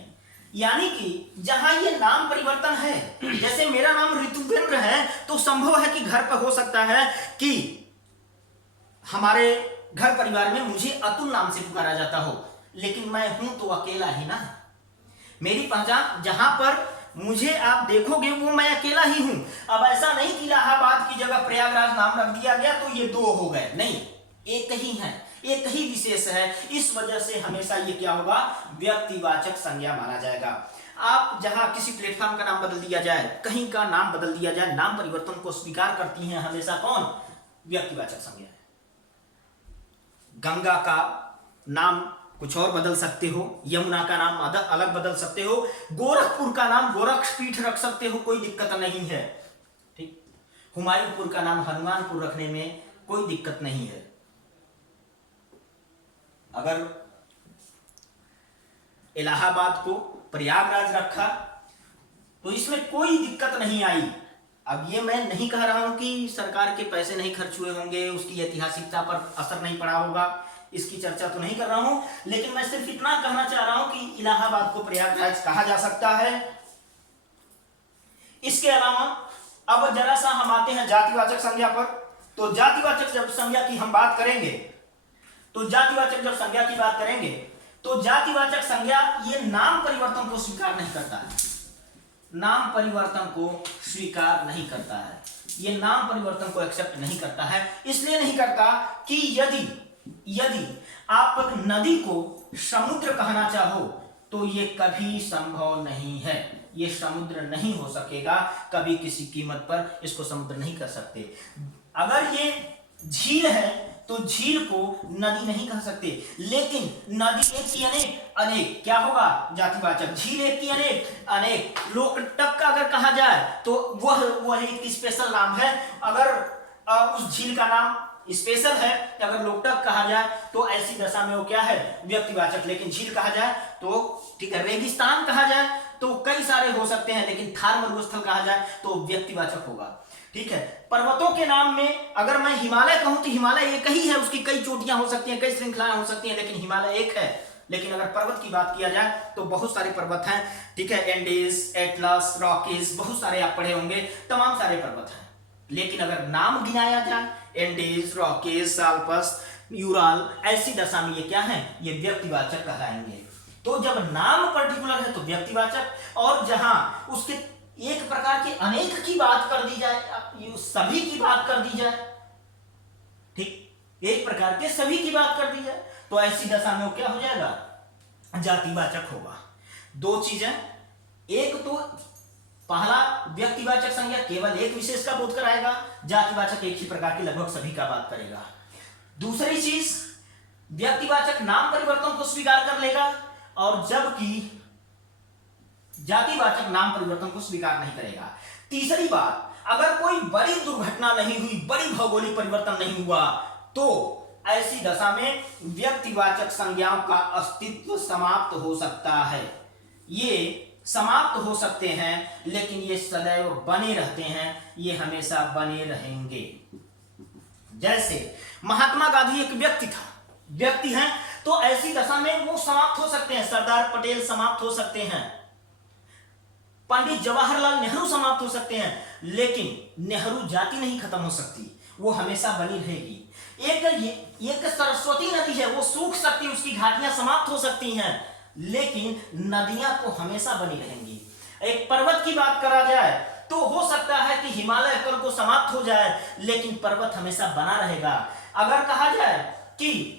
यानी कि जहां ये नाम परिवर्तन है, जैसे मेरा नाम ऋतुवेंद्र है, तो संभव है कि घर पर हो सकता है कि हमारे घर परिवार में मुझे अतुल नाम से पुकारा जाता हो, लेकिन मैं हूं तो अकेला ही ना। मेरी पहचान जहां पर मुझे आप देखोगे वो मैं अकेला ही हूं। अब ऐसा नहीं कि इलाहाबाद की जगह प्रयागराज नाम रख दिया गया तो ये दो हो गए, नहीं, एक ही है, एक ही विशेष है। इस वजह से हमेशा ये क्या होगा, व्यक्तिवाचक संज्ञा माना जाएगा। आप जहां किसी प्लेटफॉर्म का नाम बदल दिया जाए, कहीं का नाम बदल दिया जाए, नाम परिवर्तन को स्वीकार करती हैं हमेशा कौन, व्यक्तिवाचक संज्ञा। गंगा का नाम कुछ और बदल सकते हो, यमुना का नाम अलग बदल सकते हो, गोरखपुर का नाम गोरखपीठ रख सकते हो, कोई दिक्कत नहीं है। ठीक, हुमायूंपुर का नाम हनुमानपुर रखने में कोई दिक्कत नहीं है। अगर इलाहाबाद को प्रयागराज रखा तो इसमें कोई दिक्कत नहीं आई। अब ये मैं नहीं कह रहा हूं कि सरकार के पैसे नहीं खर्च हुए होंगे, उसकी ऐतिहासिकता पर असर नहीं पड़ा होगा, इसकी चर्चा तो नहीं कर रहा हूं, लेकिन मैं सिर्फ इतना कहना चाह रहा हूं कि इलाहाबाद को प्रयागराज कहा जा सकता है। इसके अलावा अब जरा सा हम आते हैं जातिवाचक संज्ञा पर। तो जातिवाचक जब संज्ञा की हम बात करेंगे, तो जातिवाचक जब संज्ञा की बात करेंगे तो जातिवाचक संज्ञा ये नाम परिवर्तन को स्वीकार नहीं करता है, नाम परिवर्तन को स्वीकार नहीं करता है, ये नाम परिवर्तन को एक्सेप्ट नहीं करता है। इसलिए नहीं करता कि यदि आप नदी को समुद्र कहना चाहो तो ये कभी संभव नहीं है, ये समुद्र नहीं हो सकेगा, कभी किसी कीमत पर इसको समुद्र नहीं कर सकते। अगर ये झील है तो झील को नदी नहीं कह सकते, लेकिन नदी एक की अनेक क्या होगा, जातिवाचक। झील एक की अनेक। लोकटक का अगर कहा जाए तो वह एक स्पेशल नाम है। अगर उस झील का नाम स्पेशल है, अगर लोकटक कहा जाए तो ऐसी दशा में वो क्या है, व्यक्तिवाचक। लेकिन झील कहा जाए तो ठीक है, रेगिस्तान कहा जाए तो कई सारे हो सकते हैं, लेकिन थार मरुस्थल कहा जाए तो व्यक्तिवाचक होगा। ठीक है, पर्वतों के नाम में अगर मैं हिमालय कहूं तो हिमालय एक ही है, उसकी कई चोटियां हो सकती हैं, कई श्रृंखलाएं हो सकती हैं, लेकिन हिमालय एक है। लेकिन अगर पर्वत की बात किया जाए तो बहुत सारे पर्वत हैं। ठीक है, एंडीज, एटलस, रॉकीज, बहुत सारे आप पढ़े होंगे, तमाम सारे पर्वत हैं। लेकिन अगर नाम गिनाया जाए, एंडीज, रॉकीज, आल्प्स, यूराल, ऐसी दशा में ये क्या है, ये व्यक्तिवाचक कहलाएंगे। तो जब नाम पर्टिकुलर है तो व्यक्तिवाचक, और जहां उसके एक प्रकार के अनेक की बात कर दी जाए, सभी की बात कर दी जाए, ठीक, एक प्रकार के सभी की बात कर दी जाए, तो ऐसी दशा में वो क्या हो जाएगा, जातिवाचक होगा। दो चीजें, एक तो पहला व्यक्तिवाचक संज्ञा केवल एक विशेष का बोध कराएगा, जातिवाचक एक ही प्रकार की लगभग सभी का बात करेगा। दूसरी चीज, व्यक्तिवाचक नाम परिवर्तन को स्वीकार कर लेगा, और जबकि जातिवाचक नाम परिवर्तन को स्वीकार नहीं करेगा। तीसरी बात, अगर कोई बड़ी दुर्घटना नहीं हुई, बड़ी भौगोलिक परिवर्तन नहीं हुआ, तो ऐसी दशा में व्यक्तिवाचक संज्ञाओं का अस्तित्व समाप्त हो सकता है। ये समाप्त हो सकते हैं, लेकिन ये सदैव बने रहते हैं, ये हमेशा बने रहेंगे। जैसे महात्मा गांधी एक व्यक्ति हैं, तो ऐसी दशा में वो समाप्त हो सकते हैं, सरदार पटेल समाप्त हो सकते हैं, पंडित जवाहरलाल नेहरू समाप्त हो सकते हैं, लेकिन नेहरू जाति नहीं खत्म हो सकती, वो हमेशा बनी रहेगी। एक सरस्वती नदी है, वो सूख सकती है, उसकी घाटियां समाप्त हो सकती हैं, लेकिन नदियां तो हमेशा बनी रहेंगी। एक पर्वत की बात करा जाए तो हो सकता है कि हिमालय कल को समाप्त हो जाए, लेकिन पर्वत हमेशा बना रहेगा। अगर कहा जाए कि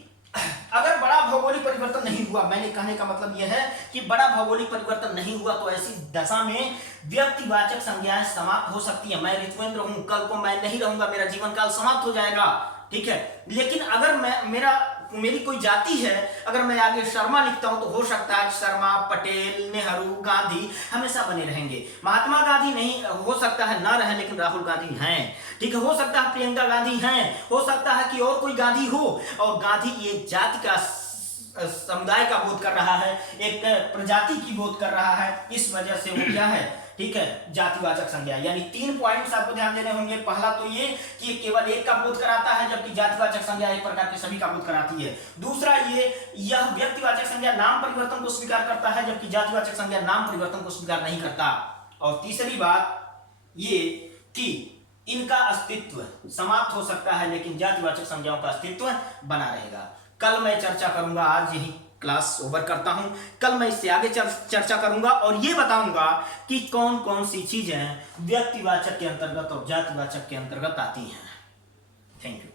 अगर बड़ा भौगोलिक परिवर्तन नहीं हुआ, मैंने कहने का मतलब यह है कि बड़ा भौगोलिक परिवर्तन नहीं हुआ, तो ऐसी दशा में व्यक्तिवाचक संज्ञाएं समाप्त हो सकती है। मैं ऋतुवेंद्र हूं, कल को मैं नहीं रहूंगा, मेरा जीवन काल समाप्त हो जाएगा। ठीक है, लेकिन अगर मेरी कोई जाति है, अगर मैं आगे शर्मा लिखता हूं तो हो सकता है शर्मा, पटेल, नेहरू, गांधी हमेशा बने रहेंगे। महात्मा गांधी नहीं हो सकता है ना रहे, लेकिन राहुल गांधी हैं। ठीक है, हो सकता है प्रियंका गांधी हैं, हो सकता है कि और कोई गांधी हो, और गांधी ये जाति का समुदाय का बोध कर रहा है, एक प्रजाति की बोध कर रहा है, इस वजह से वो क्या है, ठीक है, जातिवाचक संज्ञा। यानी 3 पॉइंट्स आपको ध्यान देने होंगे। पहला तो ये कि केवल एक का बोध कराता है, जबकि जातिवाचक संज्ञा एक प्रकार के सभी का बोध कराती है। दूसरा ये, यह व्यक्तिवाचक संज्ञा नाम परिवर्तन को स्वीकार करता है, जबकि जातिवाचक संज्ञा नाम परिवर्तन को स्वीकार नहीं करता। और तीसरी बात ये कि इनका अस्तित्व समाप्त हो सकता है, लेकिन जातिवाचक संज्ञाओं का अस्तित्व बना रहेगा। कल मैं चर्चा करूंगा, आज यही क्लास ओवर करता हूं। कल मैं इससे आगे चर्चा करूंगा और ये बताऊंगा कि कौन कौन सी चीजें व्यक्तिवाचक के अंतर्गत और जातिवाचक के अंतर्गत आती हैं। Thank you.